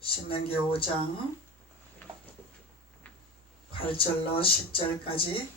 신명기 5장 8절로 10절까지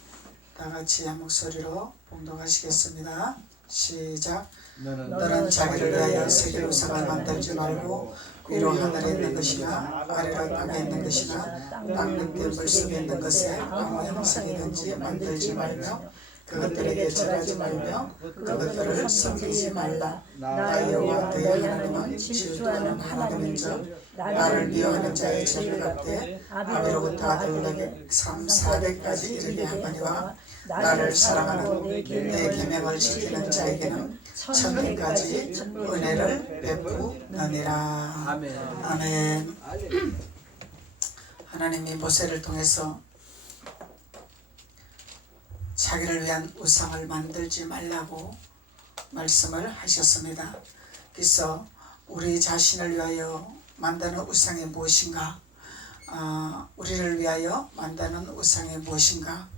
다같이 한 목소리로 봉독하시겠습니다. 시작. 너는 자기를 위하여 새길 우상을 만들지 말고 위로 하늘에 있는 것이나 아래로 땅에 있는 것이나 땅 밑에 물속에 있는 것에 아무 형상이든지 만들지 말며 그것들에게 절하지 말며 그것들을 섬기지 말라. 나 여호와 너희 하나님은 질투하는 하나님인즉 나를 미워하는 자의 죄를 갚되 아비로부터 아들에게 3,400까지 이르게 하거니와 나를 사랑하는 내 계명을 지키는 자에게는 천년까지 은혜를 베푸느니라. 아멘. 하나님이 모세를 통해서 자기를 위한 우상을 만들지 말라고 말씀을 하셨습니다. 그래서 우리 자신을 위하여 만드는 우상이 무엇인가? 우리를 위하여 만드는 우상이 무엇인가?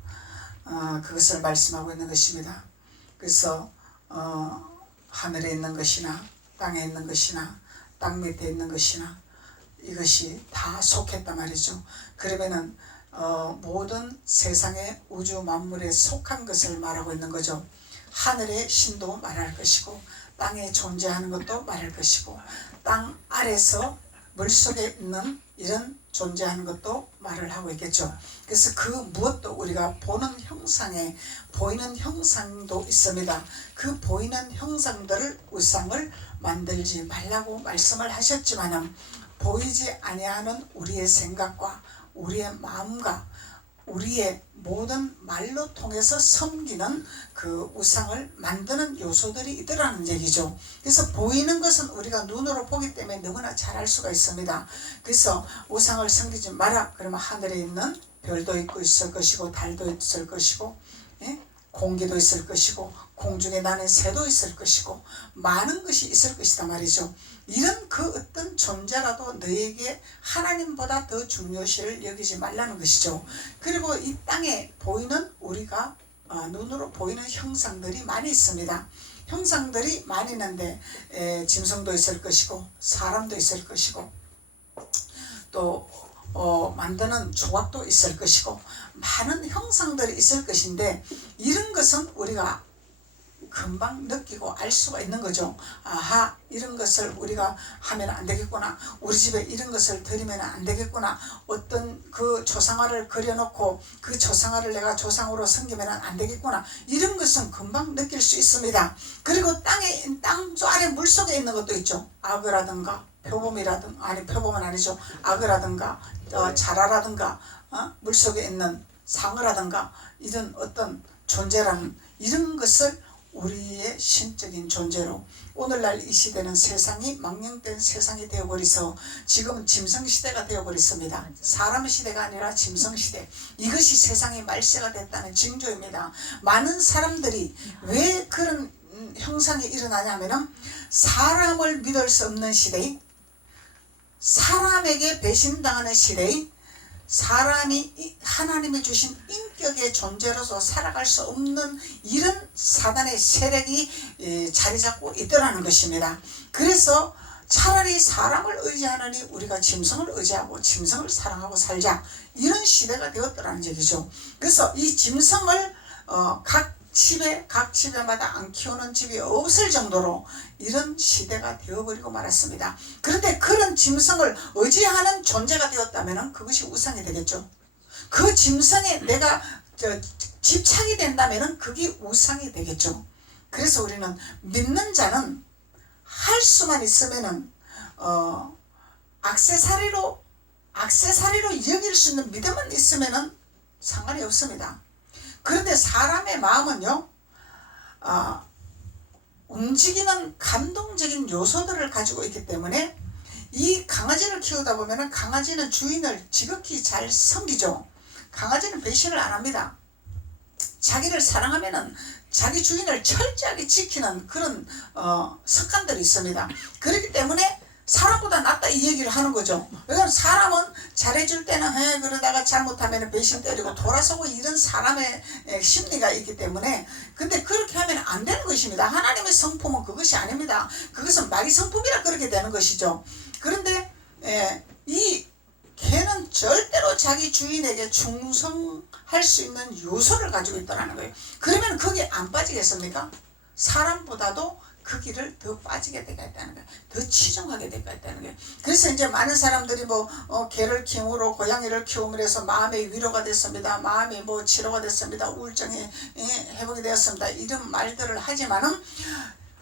그것을 말씀하고 있는 것입니다. 그래서 하늘에 있는 것이나 땅에 있는 것이나 땅 밑에 있는 것이나 이것이 다 속했단 말이죠. 그러면은 모든 세상의 우주 만물에 속한 것을 말하고 있는 거죠. 하늘의 신도 말할 것이고 땅에 존재하는 것도 말할 것이고 땅 아래서 물속에 있는 이런 존재하는 것도 말을 하고 있겠죠. 그래서 그 무엇도 우리가 보는 형상에 보이는 형상도 있습니다. 그 보이는 형상들을 우상을 만들지 말라고 말씀을 하셨지만은 보이지 아니하는 우리의 생각과 우리의 마음과 우리의 모든 말로 통해서 섬기는 그 우상을 만드는 요소들이 있더라는 얘기죠. 그래서 보이는 것은 우리가 눈으로 보기 때문에 너무나 잘 알 수가 있습니다. 그래서 우상을 섬기지 마라. 그러면 하늘에 있는 별도 있고 있을 것이고 달도 있을 것이고 공기도 있을 것이고 공중에 나는 새도 있을 것이고 많은 것이 있을 것이다 말이죠. 이런 그 어떤 존재라도 너에게 하나님보다 더 중요시를 여기지 말라는 것이죠. 그리고 이 땅에 보이는 우리가 눈으로 보이는 형상들이 많이 있습니다. 형상들이 많이 있는데 짐승도 있을 것이고 사람도 있을 것이고 또 만드는 조각도 있을 것이고 많은 형상들이 있을 것인데 이런 것은 우리가 금방 느끼고 알 수가 있는 거죠. 아하, 이런 것을 우리가 하면 안 되겠구나. 우리 집에 이런 것을 드리면 안 되겠구나. 어떤 그 조상화를 그려놓고 그 조상화를 내가 조상으로 섬기면 안 되겠구나. 이런 것은 금방 느낄 수 있습니다. 그리고 땅 안에 물속에 있는 것도 있죠. 악어라든가 표범이라든가, 아니 표범은 아니죠. 악어라든가 자라라든가 물속에 있는 상어라든가 이런 어떤 존재라는 이런 것을 우리의 신적인 존재로 오늘날 이 시대는 세상이 망령된 세상이 되어버려서 지금은 짐승시대가 되어버렸습니다. 사람 시대가 아니라 짐승시대. 이것이 세상의 말세가 됐다는 징조입니다. 많은 사람들이 왜 그런 형상이 일어나냐면은 사람을 믿을 수 없는 시대에 사람에게 배신당하는 시대에 사람이 하나님이 주신 인격의 존재로서 살아갈 수 없는 이런 사단의 세력이 자리 잡고 있더라는 것입니다. 그래서 차라리 사람을 의지하느니 우리가 짐승을 의지하고 짐승을 사랑하고 살자 이런 시대가 되었더라는 얘기죠. 그래서 이 짐승을 각 집에마다 안 키우는 집이 없을 정도로 이런 시대가 되어버리고 말았습니다. 그런데 그런 짐승을 의지하는 존재가 되었다면 그것이 우상이 되겠죠. 그 짐승에 내가 집착이 된다면 그게 우상이 되겠죠. 그래서 우리는 믿는 자는 할 수만 있으면은 액세서리로 여길 수 있는 믿음만 있으면은 상관이 없습니다. 그런데 사람의 마음은요, 움직이는 감동적인 요소들을 가지고 있기 때문에 이 강아지를 키우다 보면 강아지는 주인을 지극히 잘 섬기죠. 강아지는 배신을 안 합니다. 자기를 사랑하면 자기 주인을 철저하게 지키는 그런 습관들이 있습니다. 그렇기 때문에 사람보다 낫다 이 얘기를 하는 거죠. 왜냐하면 사람은 잘해줄 때는 그러다가 잘못하면 배신 때리고 돌아서고 이런 사람의 심리가 있기 때문에 근데 그렇게 하면 안 되는 것입니다. 하나님의 성품은 그것이 아닙니다. 그것은 마귀 성품이라 그렇게 되는 것이죠. 그런데 절대로 자기 주인에게 충성할 수 있는 요소를 가지고 있다는 거예요. 그러면 거기에 안 빠지겠습니까? 사람보다도 그 길을 더 빠지게 되겠다는 거예요. 더 치중하게 되겠다는 거예요. 그래서 이제 많은 사람들이 개를 키움으로 고양이를 키움으로 해서 마음의 위로가 됐습니다. 마음이 치료가 됐습니다. 우울증이 회복이 되었습니다. 이런 말들을 하지만은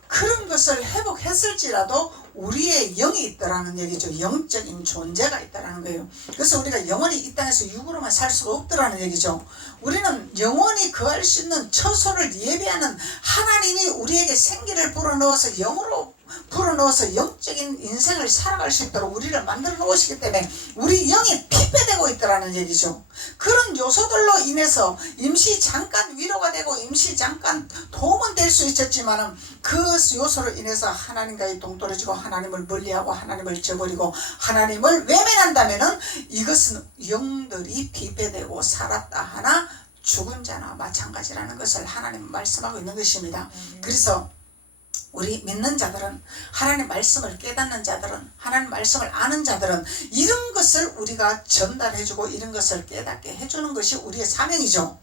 그런 것을 회복했을지라도 우리의 영이 있다라는 얘기죠. 영적인 존재가 있다라는 거예요. 그래서 우리가 영원히 이 땅에서 육으로만 살 수가 없다라는 얘기죠. 우리는 영원히 거할 수 있는 처소를 예비하는 하나님이 우리에게 생기를 불어넣어서 영으로 불어넣어서 영적인 인생을 살아갈 수 있도록 우리를 만들어 놓으시기 때문에 우리 영이 피폐되고 있다라는 얘기죠. 그런 요소들로 인해서 임시 잠깐 위로가 되고 임시 잠깐 도움은 될 수 있었지만은 그 요소로 인해서 하나님과의 동떨어지고 하나님을 멀리하고 하나님을 저버리고 하나님을 외면한다면은 이것은 영들이 피폐되고 살았다 하나 죽은 자나 마찬가지라는 것을 하나님은 말씀하고 있는 것입니다. 그래서 우리 믿는 자들은, 하나님 말씀을 깨닫는 자들은, 하나님 말씀을 아는 자들은 이런 것을 우리가 전달해주고 이런 것을 깨닫게 해주는 것이 우리의 사명이죠.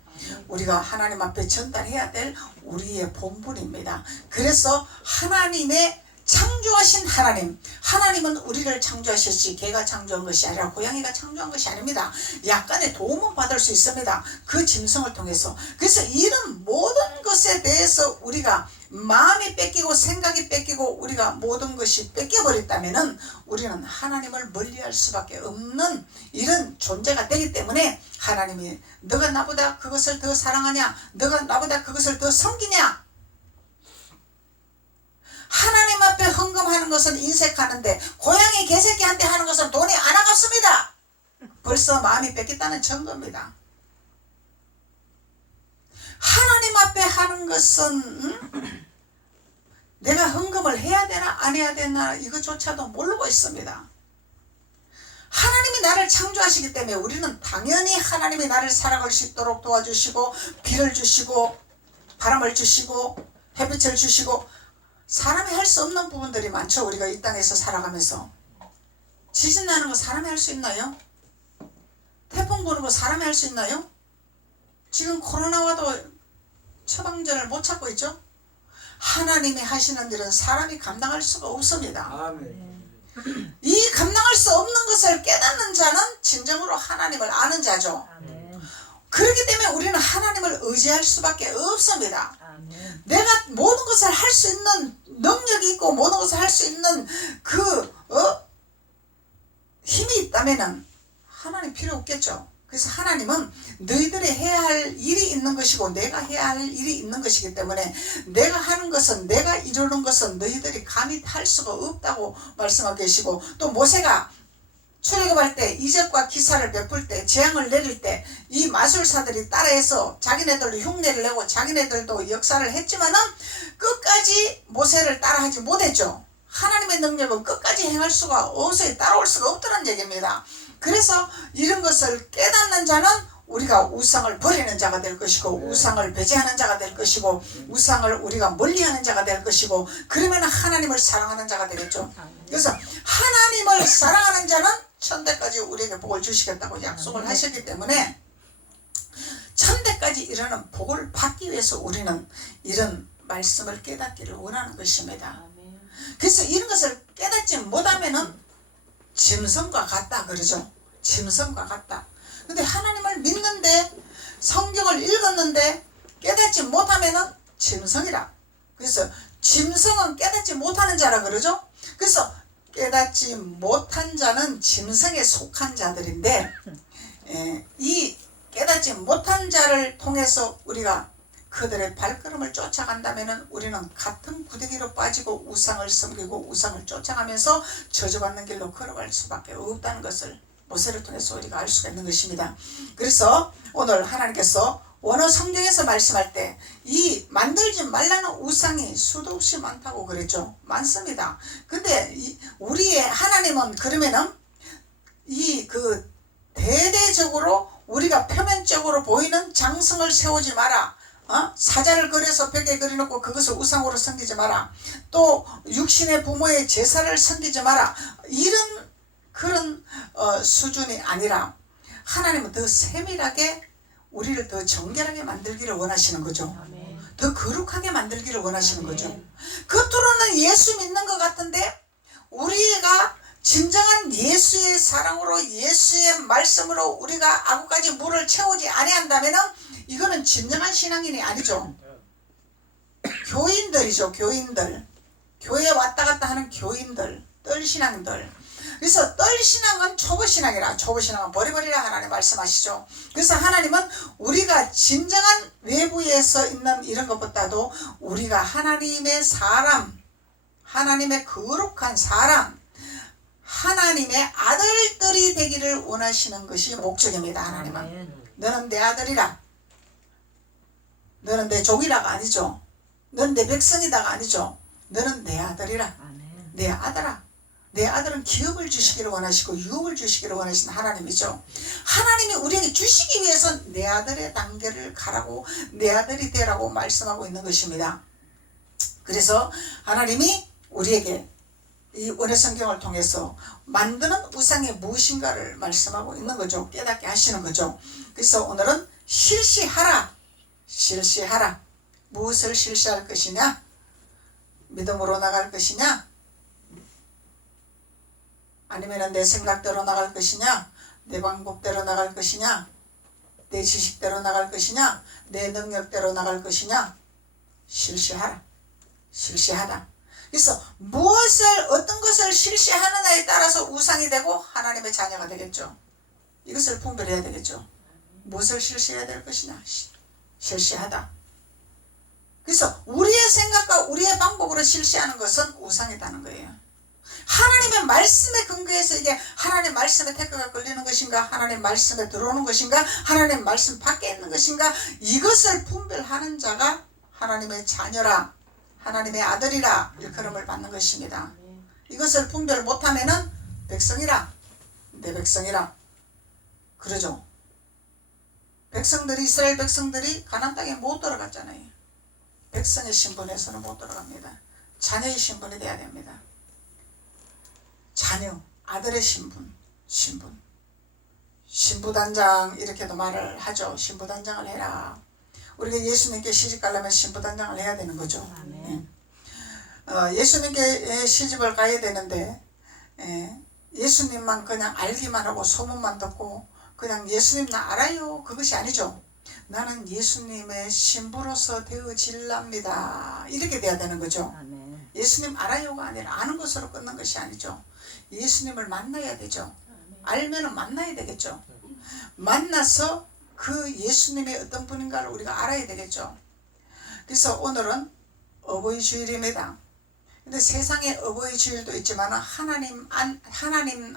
우리가 하나님 앞에 전달해야 될 우리의 본분입니다. 그래서 하나님의 창조하신 하나님은 우리를 창조하셨지 개가 창조한 것이 아니라 고양이가 창조한 것이 아닙니다. 약간의 도움은 받을 수 있습니다. 그 짐승을 통해서. 그래서 이런 모든 것에 대해서 우리가 마음이 뺏기고 생각이 뺏기고 우리가 모든 것이 뺏겨버렸다면 우리는 하나님을 멀리할 수밖에 없는 이런 존재가 되기 때문에 하나님이 너가 나보다 그것을 더 사랑하냐, 너가 나보다 그것을 더 섬기냐, 하나님 앞에 헌금하는 것은 인색하는데 고양이 개새끼한테 하는 것은 돈이 안 아깝습니다. 벌써 마음이 뺏겼다는 증거입니다. 하나님 앞에 하는 것은 내가 헌금을 해야 되나 안 해야 되나 이것조차도 모르고 있습니다. 하나님이 나를 창조하시기 때문에 우리는 당연히 하나님이 나를 살아갈 수 있도록 도와주시고 비를 주시고 바람을 주시고 햇빛을 주시고 사람이 할 수 없는 부분들이 많죠. 우리가 이 땅에서 살아가면서 지진 나는 거 사람이 할 수 있나요? 태풍 부는 거 사람이 할 수 있나요? 지금 코로나와도 처방전을 못 찾고 있죠. 하나님이 하시는 일은 사람이 감당할 수가 없습니다. 아멘. 이 감당할 수 없는 것을 깨닫는 자는 진정으로 하나님을 아는 자죠. 아멘. 그렇기 때문에 우리는 하나님을 의지할 수밖에 없습니다. 아멘. 내가 모든 것을 할 수 있는 능력이 있고 모든 것을 할 수 있는 힘이 있다면 하나님 필요 없겠죠. 그래서 하나님은 너희들이 해야 할 일이 있는 것이고 내가 해야 할 일이 있는 것이기 때문에 내가 하는 것은, 내가 이루는 것은 너희들이 감히 할 수가 없다고 말씀하고 계시고, 또 모세가 출애굽할 때 이적과 기사를 베풀 때 재앙을 내릴 때 이 마술사들이 따라해서 자기네들도 흉내를 내고 자기네들도 역사를 했지만은 끝까지 모세를 따라하지 못했죠. 하나님의 능력은 끝까지 행할 수가 없어요. 따라올 수가 없다는 얘기입니다. 그래서 이런 것을 깨닫는 자는 우리가 우상을 버리는 자가 될 것이고 우상을 배제하는 자가 될 것이고 우상을 우리가 멀리하는 자가 될 것이고, 그러면 하나님을 사랑하는 자가 되겠죠. 그래서 하나님을 사랑하는 자는 천대까지 우리에게 복을 주시겠다고 약속을 하셨기 때문에 천대까지 이르는 복을 받기 위해서 우리는 이런 말씀을 깨닫기를 원하는 것입니다. 그래서 이런 것을 깨닫지 못하면은 짐승과 같다 그러죠. 짐승과 같다. 근데 하나님을 믿는데 성경을 읽었는데 깨닫지 못하면은 짐승이라. 그래서 짐승은 깨닫지 못하는 자라 그러죠. 그래서 깨닫지 못한 자는 짐승에 속한 자들인데 이 깨닫지 못한 자를 통해서 우리가 그들의 발걸음을 쫓아간다면 우리는 같은 구덩이로 빠지고 우상을 섬기고 우상을 쫓아가면서 저주받는 길로 걸어갈 수밖에 없다는 것을 모세를 통해서 우리가 알 수가 있는 것입니다. 그래서 오늘 하나님께서 원어 성경에서 말씀할 때 이 만들지 말라는 우상이 수도 없이 많다고 그랬죠. 많습니다. 근데 우리의 하나님은 그러면은 대대적으로 우리가 표면적으로 보이는 장성을 세우지 마라. 사자를 그려서 벽에 그려놓고 그것을 우상으로 섬기지 마라. 또 육신의 부모의 제사를 섬기지 마라. 이런 그런 수준이 아니라 하나님은 더 세밀하게 우리를 더 정결하게 만들기를 원하시는 거죠. 아멘. 더 거룩하게 만들기를 원하시는 아멘. 거죠. 겉으로는 예수 믿는 것 같은데 우리가 진정한 예수의 사랑으로 예수의 말씀으로 우리가 아구까지 물을 채우지 아니한다면은 이거는 진정한 신앙인이 아니죠. 교인들이죠. 교인들. 교회 왔다 갔다 하는 교인들, 뜰신앙들. 그래서 뜰신앙은 초보신앙이라, 초보신앙은 버리버리라 하나님 말씀하시죠. 그래서 하나님은 우리가 진정한 외부에서 있는 이런 것보다도 우리가 하나님의 사람, 하나님의 거룩한 사람, 하나님의 아들들이 되기를 원하시는 것이 목적입니다. 하나님은. 아멘. 너는 내 아들이라, 너는 내 종이라가 아니죠. 너는 내 백성이다가 아니죠. 너는 내 아들이라, 아멘. 내 아들아. 내 아들은 기업을 주시기를 원하시고 유업을 주시기를 원하시는 하나님이죠. 하나님이 우리에게 주시기 위해서 내 아들의 단계를 가라고, 내 아들이 되라고 말씀하고 있는 것입니다. 그래서 하나님이 우리에게 이 원의 성경을 통해서 만드는 우상이 무엇인가를 말씀하고 있는 거죠. 깨닫게 하시는 거죠. 그래서 오늘은 실시하라. 실시하라. 무엇을 실시할 것이냐? 믿음으로 나갈 것이냐? 아니면 내 생각대로 나갈 것이냐? 내 방법대로 나갈 것이냐? 내 지식대로 나갈 것이냐? 내 능력대로 나갈 것이냐? 실시하라. 실시하라. 그래서 무엇을, 어떤 것을 실시하느냐에 따라서 우상이 되고 하나님의 자녀가 되겠죠. 이것을 분별해야 되겠죠. 무엇을 실시해야 될 것이냐? 실시하다. 그래서 우리의 생각과 우리의 방법으로 실시하는 것은 우상이다는 거예요. 하나님의 말씀에 근거해서 이게 하나님 말씀에 태클가 걸리는 것인가, 하나님 말씀에 들어오는 것인가, 하나님 말씀 밖에 있는 것인가, 이것을 분별하는 자가 하나님의 자녀라, 하나님의 아들이라 일컬음을 받는 것입니다. 이것을 분별 못하면은 백성이라, 내 백성이라 그러죠. 백성들이, 이스라엘 백성들이 가나안 땅에 못 들어갔잖아요. 백성의 신분에서는 못 들어갑니다. 자녀의 신분이 돼야 됩니다. 자녀, 아들의 신분. 신부단장 이렇게도 말을 하죠. 신부단장을 해라. 우리가 예수님께 시집 가려면 신부단장을 해야 되는 거죠. 예수님께 시집을 가야 되는데 예수님만 그냥 알기만 하고 소문만 듣고 그냥 예수님 나 알아요, 그것이 아니죠. 나는 예수님의 신부로서 되어질랍니다. 이렇게 돼야 되는 거죠. 아멘. 예수님 알아요가 아니라 아는 것으로 끝난 것이 아니죠. 예수님을 만나야 되죠. 알면은 만나야 되겠죠. 만나서 그 예수님이 어떤 분인가를 우리가 알아야 되겠죠. 그래서 오늘은 어버이 주일입니다. 근데 세상에 어버이 주일도 있지만 하나님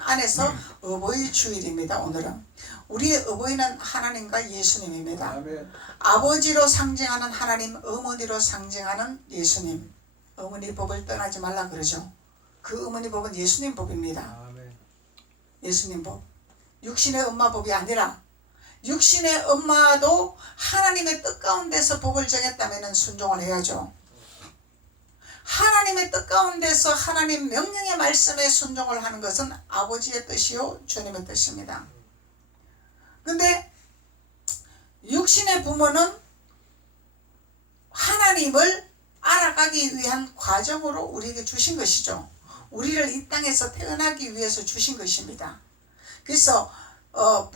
안에서 어버이 주일입니다. 오늘은 우리의 어버이는 하나님과 예수님입니다. 아멘. 아버지로 상징하는 하나님, 어머니로 상징하는 예수님. 어머니 법을 떠나지 말라 그러죠. 그 어머니 법은 예수님 법입니다. 아멘. 예수님 법. 육신의 엄마 법이 아니라 육신의 엄마도 하나님의 뜻 가운데서 법을 정했다면 순종을 해야죠. 하나님의 뜻 가운데서 하나님 명령의 말씀에 순종을 하는 것은 아버지의 뜻이요 주님의 뜻입니다. 근데 육신의 부모는 하나님을 알아가기 위한 과정으로 우리에게 주신 것이죠. 우리를 이 땅에서 태어나기 위해서 주신 것입니다. 그래서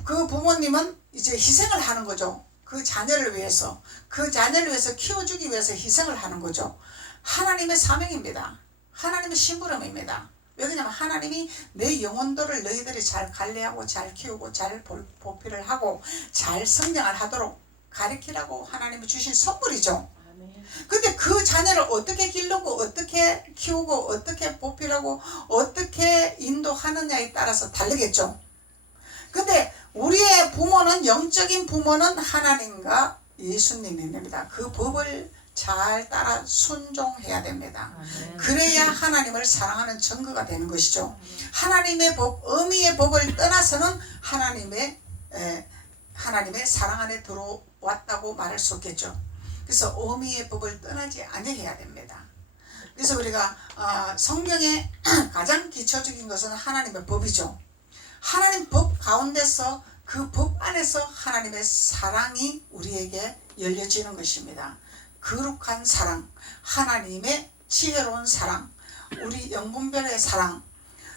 그 부모님은 이제 희생을 하는 거죠. 그 자녀를 위해서, 그 자녀를 위해서 키워주기 위해서 희생을 하는 거죠. 하나님의 사명입니다. 하나님의 심부름입니다. 왜냐하면 하나님이 내 영혼들을 너희들이 잘 관리하고 잘 키우고 잘 보필을 하고 잘 성장을 하도록 가르치라고 하나님이 주신 선물이죠. 근데 그 자녀를 어떻게 기르고 어떻게 키우고 어떻게 보필하고 어떻게 인도하느냐에 따라서 다르겠죠. 근데 우리의 부모는, 영적인 부모는 하나님과 예수님입니다. 그 법을 잘 따라 순종해야 됩니다. 아멘. 그래야 하나님을 사랑하는 증거가 되는 것이죠. 하나님의 법, 어미의 법을 떠나서는 하나님의 사랑 안에 들어왔다고 말할 수 없겠죠. 그래서 어미의 법을 떠나지 아니해야 됩니다. 그래서 우리가 성경의 가장 기초적인 것은 하나님의 법이죠. 하나님 법 가운데서 그 법 안에서 하나님의 사랑이 우리에게 열려지는 것입니다. 거룩한 사랑, 하나님의 지혜로운 사랑, 우리 영분별의 사랑,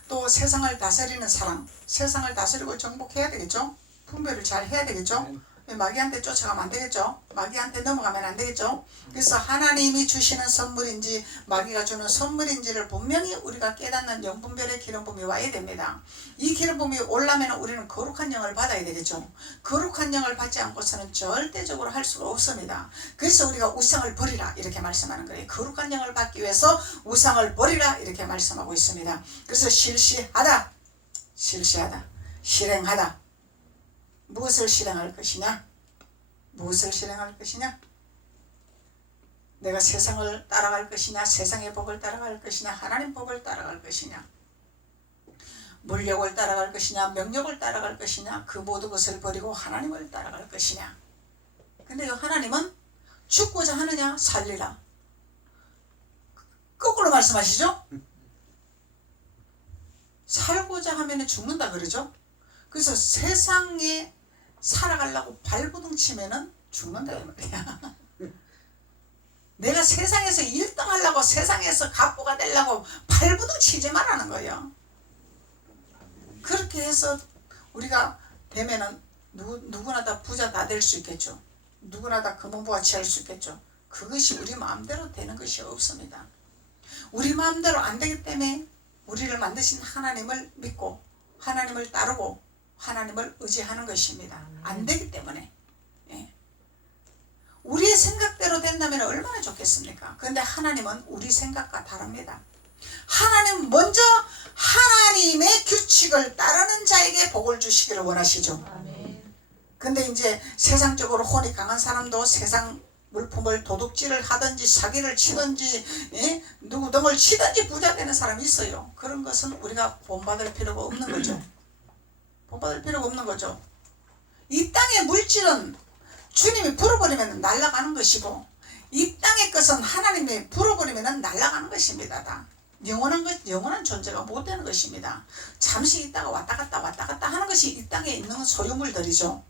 또 세상을 다스리는 사랑. 세상을 다스리고 정복해야 되겠죠. 분별을 잘 해야 되겠죠. 마귀한테 쫓아가면 안 되겠죠. 마귀한테 넘어가면 안 되겠죠. 그래서 하나님이 주시는 선물인지 마귀가 주는 선물인지를 분명히 우리가 깨닫는 영분별의 기름붐이 와야 됩니다. 이 기름붐이 오려면 우리는 거룩한 영을 받아야 되겠죠. 거룩한 영을 받지 않고서는 절대적으로 할 수가 없습니다. 그래서 우리가 우상을 버리라 이렇게 말씀하는 거예요. 거룩한 영을 받기 위해서 우상을 버리라 이렇게 말씀하고 있습니다. 그래서 실시하다, 실행하다. 무엇을 실행할 것이냐? 무엇을 실행할 것이냐? 내가 세상을 따라갈 것이냐? 세상의 법을 따라갈 것이냐? 하나님 법을 따라갈 것이냐? 물욕을 따라갈 것이냐? 명욕을 따라갈 것이냐? 그 모든 것을 버리고 하나님을 따라갈 것이냐? 근데 하나님은 죽고자 하느냐? 살리라. 거꾸로 말씀하시죠? 살고자 하면 죽는다 그러죠? 그래서 세상에 살아가려고 발버둥 치면은 죽는다 이 말이야. 내가 세상에서 1등 하려고 세상에서 갑부가 되려고 발버둥 치지 말라는 거예요. 그렇게 해서 우리가 되면은 누구나 다 부자 다 될 수 있겠죠. 누구나 다 금은부가 취할 수 있겠죠. 그것이 우리 마음대로 되는 것이 없습니다. 우리 마음대로 안 되기 때문에 우리를 만드신 하나님을 믿고 하나님을 따르고 하나님을 의지하는 것입니다. 안 되기 때문에. 예. 우리의 생각대로 된다면 얼마나 좋겠습니까? 그런데 하나님은 우리 생각과 다릅니다. 하나님 먼저 하나님의 규칙을 따르는 자에게 복을 주시기를 원하시죠. 근데 이제 세상적으로 혼이 강한 사람도 세상 물품을 도둑질을 하든지 사기를 치든지 예? 누구 등을 치든지 부자 되는 사람이 있어요. 그런 것은 우리가 본받을 필요가 없는 거죠. 본받을 필요가 없는 거죠. 이 땅의 물질은 주님이 불어버리면 날아가는 것이고 이 땅의 것은 하나님이 불어버리면 날아가는 것입니다. 다 영원한 존재가 못 되는 것입니다. 잠시 있다가 왔다 갔다 하는 것이 이 땅에 있는 소유물들이죠.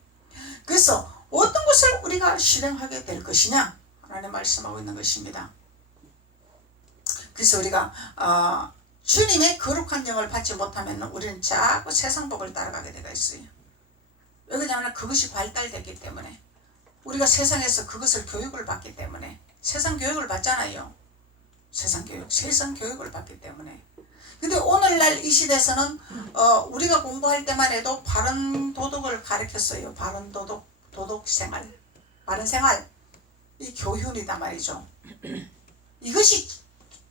그래서 어떤 것을 우리가 실행하게 될 것이냐 하나님 말씀하고 있는 것입니다. 그래서 우리가 주님의 거룩한 영을 받지 못하면 우리는 자꾸 세상 법을 따라가게 되어 있어요. 왜냐하면 그것이 발달됐기 때문에 우리가 세상에서 그것을 교육을 받기 때문에 세상 교육을 받잖아요. 세상 교육을 받기 때문에. 근데 오늘날 이 시대에서는 우리가 공부할 때만 해도 바른 도덕을 가르쳤어요. 바른 도덕 생활, 바른 생활, 이 교훈이다 말이죠. 이것이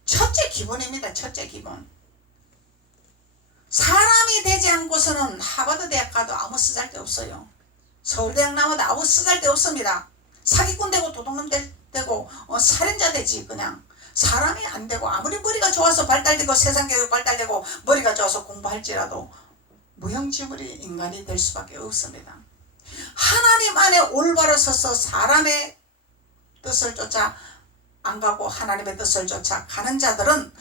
첫째 기본입니다. 첫째 기본. 사람이 되지 않고서는 하버드 대학 가도 아무 쓰잘데 없어요. 서울대학 나와도 아무 쓰잘데 없습니다. 사기꾼 되고 도둑놈 되고 살인자 되지. 그냥 사람이 안 되고 아무리 머리가 좋아서 발달되고 세상교육 발달되고 머리가 좋아서 공부할지라도 무형지물이 인간이 될 수밖에 없습니다. 하나님 안에 올바로 서서 사람의 뜻을 쫓아 안 가고 하나님의 뜻을 쫓아 가는 자들은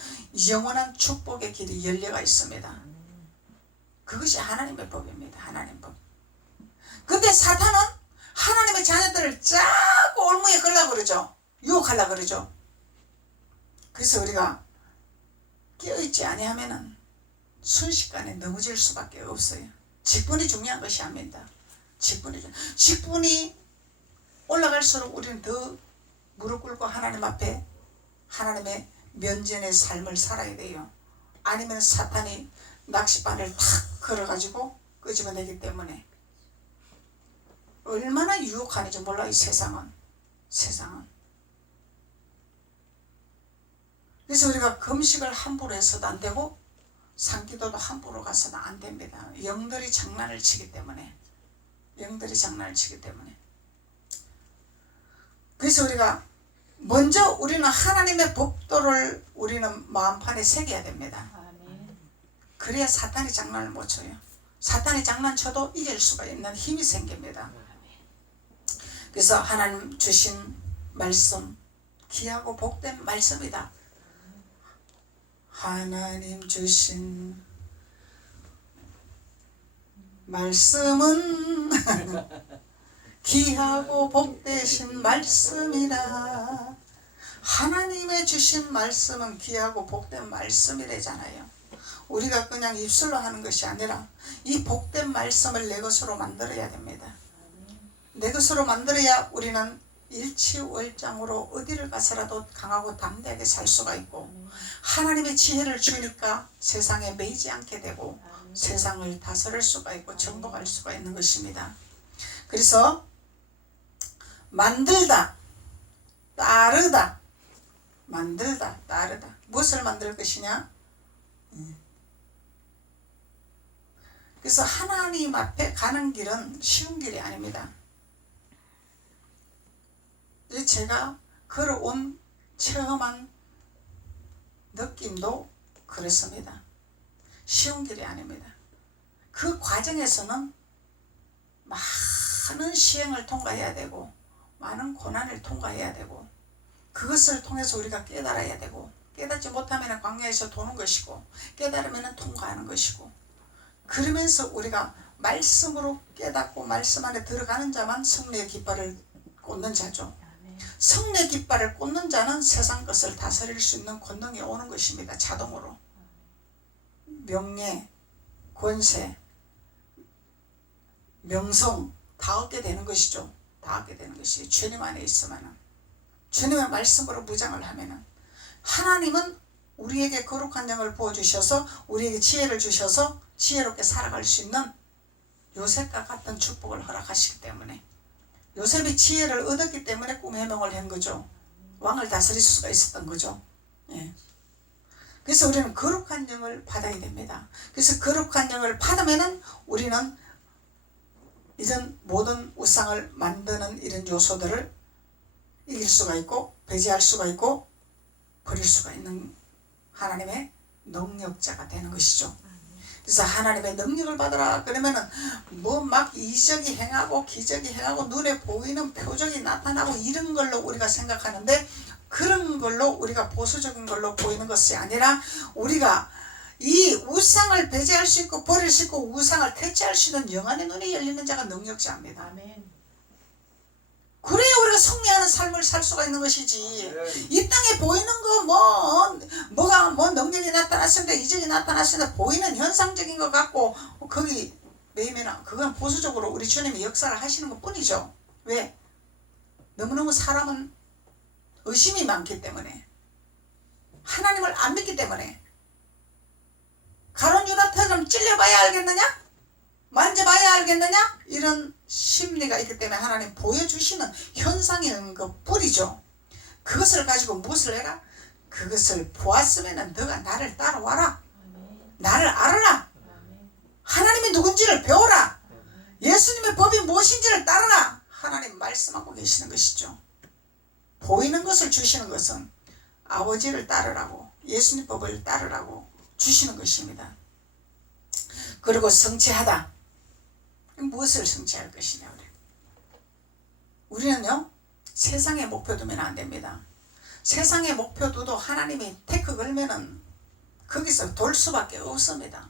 영원한 축복의 길이 열려가 있습니다. 그것이 하나님의 법입니다. 하나님 법. 근데 사탄은 하나님의 자녀들을 자꾸 올무에 걸려고 그러죠. 유혹하려고 그러죠. 그래서 우리가 깨어있지 아니하면은 순식간에 넘어질 수밖에 없어요. 직분이 중요한 것이 아닙니다. 직분이 올라갈수록 우리는 더 무릎 꿇고 하나님 앞에 하나님의 면전의 삶을 살아야 돼요. 아니면 사탄이 낚싯바늘 탁 걸어가지고 끄집어내기 때문에 얼마나 유혹하는지 몰라. 이 세상은. 그래서 우리가 금식을 함부로 해서도 안 되고 상기도도 함부로 가서도 안 됩니다. 영들이 장난을 치기 때문에. 그래서 우리가 먼저 우리는 하나님의 법도를 우리는 마음판에 새겨야 됩니다. 그래야 사탄이 장난을 못 쳐요. 사탄이 장난쳐도 이길 수가 있는 힘이 생깁니다. 그래서 하나님 주신 말씀, 귀하고 복된 말씀이다. 하나님 주신 말씀은 귀하고 복되신 말씀이라. 하나님의 주신 말씀은 귀하고 복된 말씀이래잖아요. 우리가 그냥 입술로 하는 것이 아니라 이 복된 말씀을 내 것으로 만들어야 됩니다. 내 것으로 만들어야 우리는 일치월장으로 어디를 가서라도 강하고 담대하게 살 수가 있고, 하나님의 지혜를 주니까 세상에 매이지 않게 되고 세상을 다스릴 수가 있고 정복할 수가 있는 것입니다. 그래서 만들다, 따르다, 만들다, 따르다. 무엇을 만들 것이냐? 그래서 하나님 앞에 가는 길은 쉬운 길이 아닙니다. 제가 걸어온 체험한 느낌도 그렇습니다. 쉬운 길이 아닙니다. 그 과정에서는 많은 시행을 통과해야 되고 많은 고난을 통과해야 되고, 그것을 통해서 우리가 깨달아야 되고, 깨닫지 못하면 광야에서 도는 것이고, 깨달으면 통과하는 것이고, 그러면서 우리가 말씀으로 깨닫고 말씀 안에 들어가는 자만 성령의 깃발을 꽂는 자죠. 성령의 깃발을 꽂는 자는 세상 것을 다스릴 수 있는 권능이 오는 것입니다. 자동으로. 명예, 권세, 명성 다 얻게 되는 것이죠. 다 얻게 되는 것이 주님 안에 있으면은, 주님의 말씀으로 무장을 하면은, 하나님은 우리에게 거룩한 영을 부어주셔서 우리에게 지혜를 주셔서 지혜롭게 살아갈 수 있는 요셉과 같은 축복을 허락하시기 때문에, 요셉이 지혜를 얻었기 때문에 꿈 해명을 한 거죠. 왕을 다스릴 수가 있었던 거죠. 예. 그래서 우리는 거룩한 영을 받아야 됩니다. 그래서 거룩한 영을 받으면은 우리는 이런 모든 우상을 만드는 이런 요소들을 이길 수가 있고 배제할 수가 있고 버릴 수가 있는 하나님의 능력자가 되는 것이죠. 그래서 하나님의 능력을 받으라 그러면은 뭐 막 이적이 행하고 기적이 행하고 눈에 보이는 표적이 나타나고 이런 걸로 우리가 생각하는데, 그런 걸로 우리가 보수적인 걸로 보이는 것이 아니라 우리가 이 우상을 배제할 수 있고 버릴 수 있고 우상을 퇴치할 수 있는 영안의 눈이 열리는 자가 능력자입니다. 아멘. 그래야 우리가 승리하는 삶을 살 수가 있는 것이지. 이 땅에 보이는 거 뭐가 능력이 나타났습니다, 이적이 나타났습니다, 보이는 현상적인 것 같고 거기 매이면 그건 보수적으로 우리 주님이 역사를 하시는 것 뿐이죠. 왜? 너무너무 사람은 의심이 많기 때문에, 하나님을 안 믿기 때문에. 가룟 유다처럼 찔려봐야 알겠느냐? 만져봐야 알겠느냐? 이런 심리가 있기 때문에 하나님 보여주시는 현상인 것 뿐이죠. 그것을 가지고 무엇을 해라? 그것을 보았으면 너가 나를 따라와라. 나를 알아라. 하나님이 누군지를 배워라. 예수님의 법이 무엇인지를 따르라. 하나님 말씀하고 계시는 것이죠. 보이는 것을 주시는 것은 아버지를 따르라고, 예수님 법을 따르라고 주시는 것입니다. 그리고 성취하다. 무엇을 성취할 것이냐? 우리는요, 세상에 목표 두면 안 됩니다. 세상에 목표 두도 하나님이 태크 걸면은 거기서 돌 수밖에 없습니다.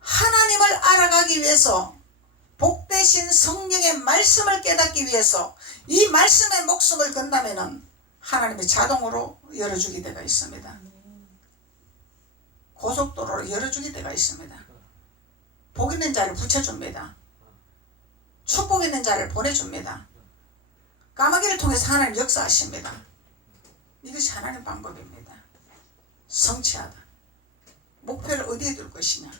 하나님을 알아가기 위해서, 복되신 성령의 말씀을 깨닫기 위해서 이 말씀의 목숨을 건다면은 하나님이 자동으로 열어주기 때가 있습니다. 고속도로로 열어주기 때가 있습니다. 복 있는 자를 붙여줍니다. 축복 있는 자를 보내줍니다. 까마귀를 통해서 하나님 역사하십니다. 이것이 하나님 방법입니다. 성취하다. 목표를 어디에 둘 것이냐?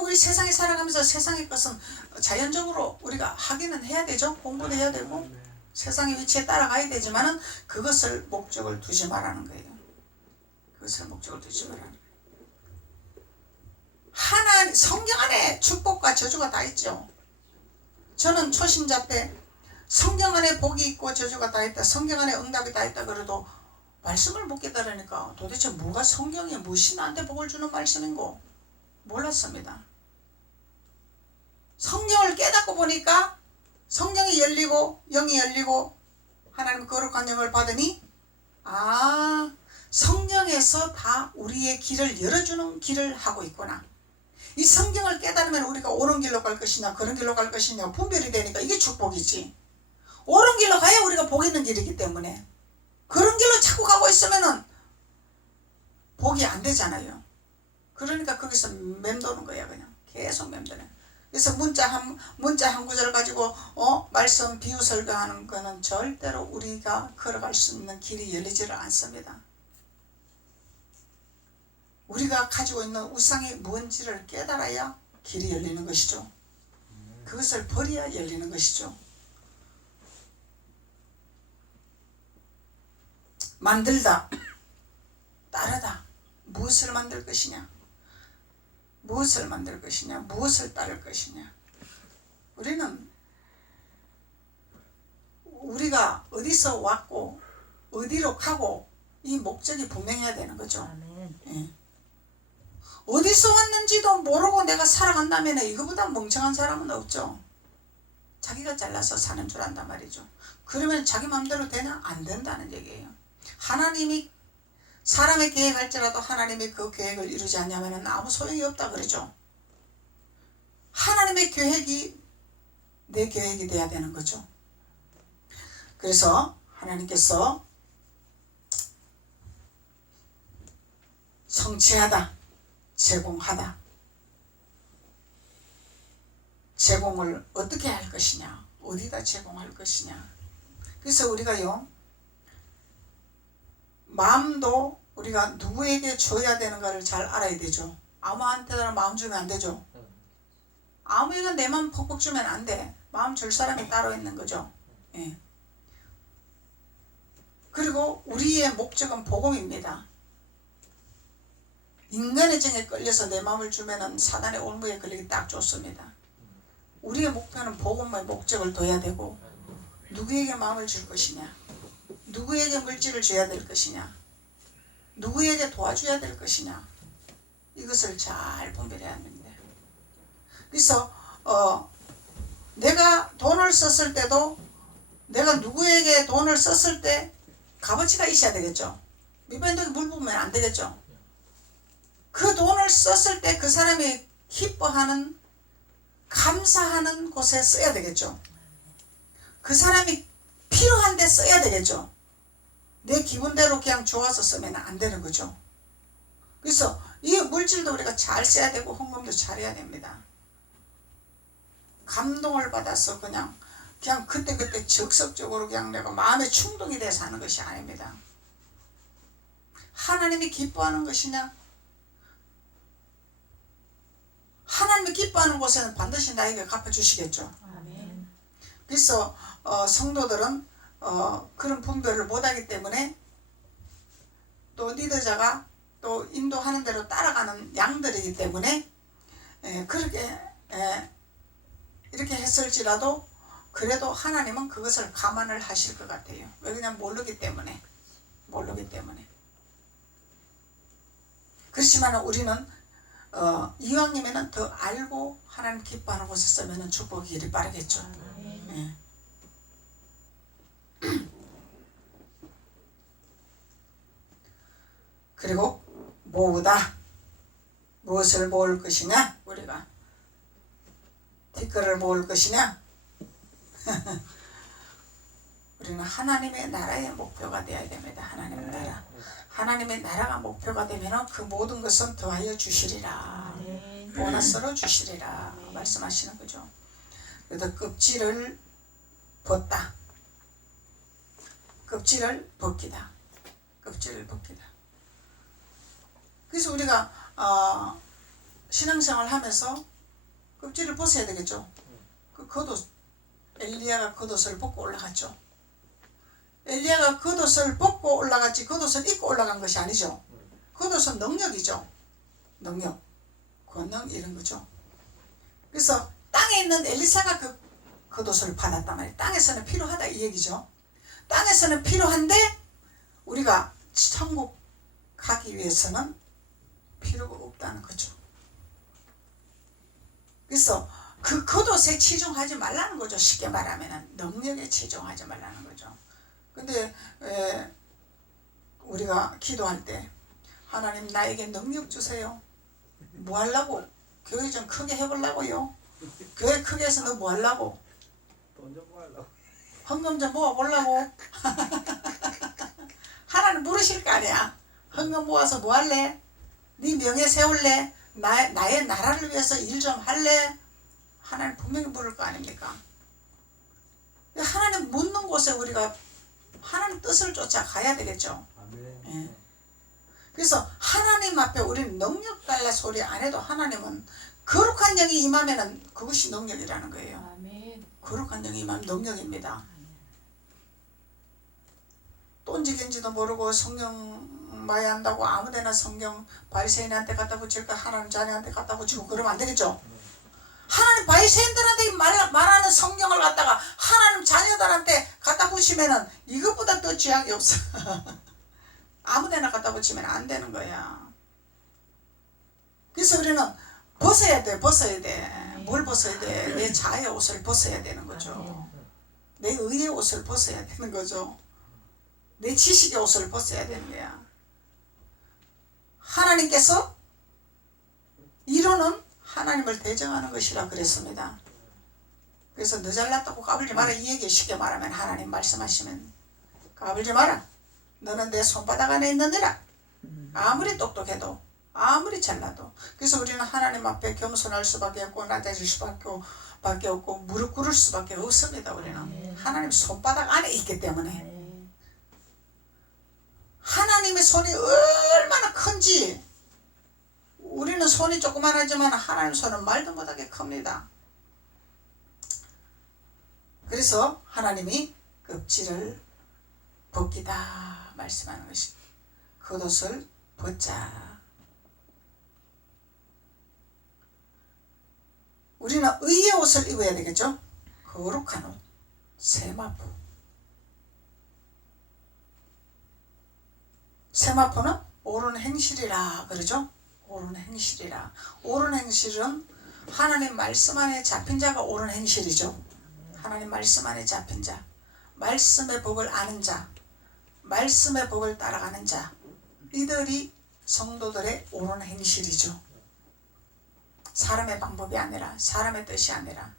우리 세상에 살아가면서 세상의 것은 자연적으로 우리가 하기는 해야 되죠. 공부도 해야 되고 세상의 위치에 따라가야 되지만은 그것을 목적을 두지 말라는 거예요. 그것을 목적을 두지 말라는 거예요. 하나님 성경 안에 축복과 저주가 다 있죠. 저는 초신자 때 성경 안에 복이 있고 저주가 다 있다, 성경 안에 응답이 다 있다 그래도 말씀을 못 깨달으니까 도대체 뭐가 성경에 무엇이 나한테 복을 주는 말씀인고 몰랐습니다. 성경을 깨닫고 보니까 성경이 열리고 영이 열리고 하나님 거룩한 영을 받으니, 성경에서 다 우리의 길을 열어주는 길을 하고 있구나. 이 성경을 깨달으면 우리가 옳은 길로 갈 것이냐 그런 길로 갈 것이냐 분별이 되니까 이게 축복이지. 옳은 길로 가야 우리가 복 있는 길이기 때문에 그런 길로 자꾸 가고 있으면은 복이 안 되잖아요. 그러니까 거기서 맴도는 거야. 그냥 계속 맴도는. 그래서 문자 한 구절 가지고 말씀 비유 설교하는 거는 절대로 우리가 걸어갈 수 있는 길이 열리지를 않습니다. 우리가 가지고 있는 우상이 뭔지를 깨달아야 길이 열리는 것이죠. 그것을 버려야 열리는 것이죠. 만들다, 따르다. 무엇을 만들 것이냐? 무엇을 만들 것이냐? 무엇을 따를 것이냐? 우리가 어디서 왔고 어디로 가고 이 목적이 분명해야 되는 거죠. 아멘. 예. 어디서 왔는지도 모르고 내가 살아간다면 이거보다 멍청한 사람은 없죠. 자기가 잘나서 사는 줄 안단 말이죠. 그러면 자기 마음대로 되나? 안 된다는 얘기예요. 하나님이 사람의 계획할지라도 하나님이 그 계획을 이루지 않냐면 아무 소용이 없다 그러죠. 하나님의 계획이 내 계획이 돼야 되는 거죠. 그래서 하나님께서 성취하다, 제공하다. 제공을 어떻게 할 것이냐, 어디다 제공할 것이냐. 그래서 우리가요, 마음도 우리가 누구에게 줘야 되는가를 잘 알아야 되죠. 아무한테나 마음 주면 안 되죠. 아무에게 내 마음 퍽퍽 주면 안 돼. 마음 줄 사람이 따로 있는 거죠. 예. 그리고 우리의 목적은 복음입니다. 인간의 정에 끌려서 내 마음을 주면은 사단의 올무에 걸리기 딱 좋습니다. 우리의 목표는 복음의 목적을 둬야 되고, 누구에게 마음을 줄 것이냐, 누구에게 물질을 줘야 될 것이냐, 누구에게 도와줘야 될 것이냐, 이것을 잘 분별해야 합니다. 그래서 내가 돈을 썼을 때도 내가 누구에게 돈을 썼을 때 값어치가 있어야 되겠죠. 밑반석에 물 부으면 안 되겠죠. 그 돈을 썼을 때 그 사람이 기뻐하는, 감사하는 곳에 써야 되겠죠. 그 사람이 필요한 데 써야 되겠죠. 내 기분대로 그냥 좋아서 쓰면 안 되는 거죠. 그래서 이 물질도 우리가 잘 써야 되고 헌금도 잘해야 됩니다. 감동을 받아서 그냥 그때 적극적으로 그냥 내가 마음에 충동이 돼서 하는 것이 아닙니다. 하나님이 기뻐하는 것이냐? 하나님이 기뻐하는 곳에는 반드시 나에게 갚아주시겠죠. 아멘. 그래서 성도들은 그런 분별을 못하기 때문에 또 리더자가 또 인도하는 대로 따라가는 양들이기 때문에 그렇게 이렇게 했을지라도 그래도 하나님은 그것을 감안을 하실 것 같아요. 왜 그냥 모르기 때문에. 그렇지만 우리는 이왕이면 더 알고 하나님 기뻐하는 곳에 쓰면 축복이 이리 빠르겠죠. 예. 그리고 모으다. 무엇을 모을 것이냐? 우리가 티끌을 모을 것이냐? 우리는 하나님의 나라의 목표가 되어야 됩니다. 하나님의 나라. 하나님의 나라가 목표가 되면 그 모든 것은 더하여 주시리라. 보너스로 주시리라 말씀하시는 거죠. 그래서 껍질을 벗다. 껍질을 벗기다. 그래서 우리가 신앙생활 하면서 껍질을 벗어야 되겠죠. 그 겉옷, 엘리야가 겉옷을 벗고 올라갔죠. 엘리야가 겉옷을 벗고 올라갔지 겉옷을 입고 올라간 것이 아니죠. 겉옷은 능력이죠. 능력, 권능 이런 거죠. 그래서 땅에 있는 엘리사가 그 겉옷을 받았단 말이에요. 땅에서는 필요하다 이 얘기죠. 땅에서는 필요한데 우리가 천국 가기 위해서는 필요가 없다는 거죠. 그래서 그 겉옷에 치중하지 말라는 거죠. 쉽게 말하면 능력에 치중하지 말라는 거죠. 근데 우리가 기도할 때 하나님 나에게 능력 주세요. 뭐 하려고? 교회 좀 크게 해보려고요. 교회 크게 해서 너 뭐 하려고? 돈 좀 모으려고. 헌금 좀 모아보려고? 하나님 물으실 거 아니야. 헌금 모아서 뭐 할래? 네 명예 세울래? 나의 나라를 위해서 일 좀 할래? 하나님 분명히 물을 거 아닙니까? 하나님 묻는 곳에 우리가 하나님 뜻을 쫓아 가야 되겠죠. 아멘. 예. 그래서 하나님 앞에 우리는 능력 달라 소리 안 해도 하나님은 거룩한 영이 임하면은 그것이 능력이라는 거예요. 아멘. 거룩한 영이 임하면 능력입니다. 똥지겐지도 모르고 성경 봐야 한다고 아무데나 성경 바리새인한테 갖다 붙일까 하나님 자녀한테 갖다 붙이고 그러면 안 되겠죠. 하나님 바리새인들한테 말하는 성경을 갖다가 하나님 자녀들한테 갖다 붙이면은 이것보다 더 죄악이 없어. 아무데나 갖다 붙이면 안 되는 거야. 그래서 우리는 벗어야 돼. 뭘 벗어야 돼? 내 자아의 옷을 벗어야 되는 거죠. 내 의의 옷을 벗어야 되는 거죠. 내 지식의 옷을 벗어야 되는 거야. 하나님께서 이론은 하나님을 대정하는 것이라 그랬습니다. 그래서 너 잘났다고 까불지 마라 이 얘기 쉽게 말하면 하나님 말씀하시면 까불지 마라. 너는 내 손바닥 안에 있느니라. 아무리 똑똑해도 아무리 잘나도. 그래서 우리는 하나님 앞에 겸손할 수밖에 없고 낮아질 수밖에 없고 무릎 꿇을 수밖에 없습니다. 우리는 하나님 손바닥 안에 있기 때문에. 하나님의 손이 얼마나 큰지 우리는 손이 조그만하지만 하나님 손은 말도 못하게 큽니다. 그래서 하나님이 껍질을 벗기다 말씀하는 것이 겉옷을 벗자. 우리는 의의 옷을 입어야 되겠죠. 거룩한 옷, 세마포. 세마포는 옳은 행실이라 그러죠. 옳은 행실이라. 옳은 행실은 하나님 말씀 안에 잡힌 자가 옳은 행실이죠. 하나님 말씀 안에 잡힌 자, 말씀의 법을 아는 자, 말씀의 법을 따라가는 자, 이들이 성도들의 옳은 행실이죠. 사람의 방법이 아니라 사람의 뜻이 아니라.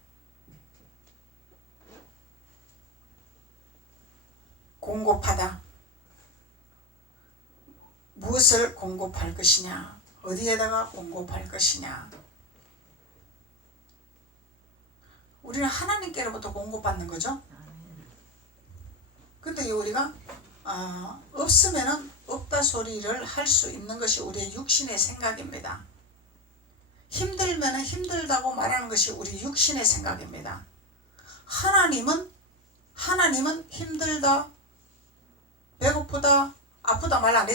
공급하다. 무엇을 공급할 것이냐, 어디에다가 공급할 것이냐. 우리는 하나님께로부터 공급받는 거죠. 근데 우리가 없으면은 없다 소리를 할 수 있는 것이 우리의 육신의 생각입니다. 힘들면은 힘들다고 말하는 것이 우리 육신의 생각입니다. 하나님은 힘들다, 배고프다, 아프다 말 안 했죠.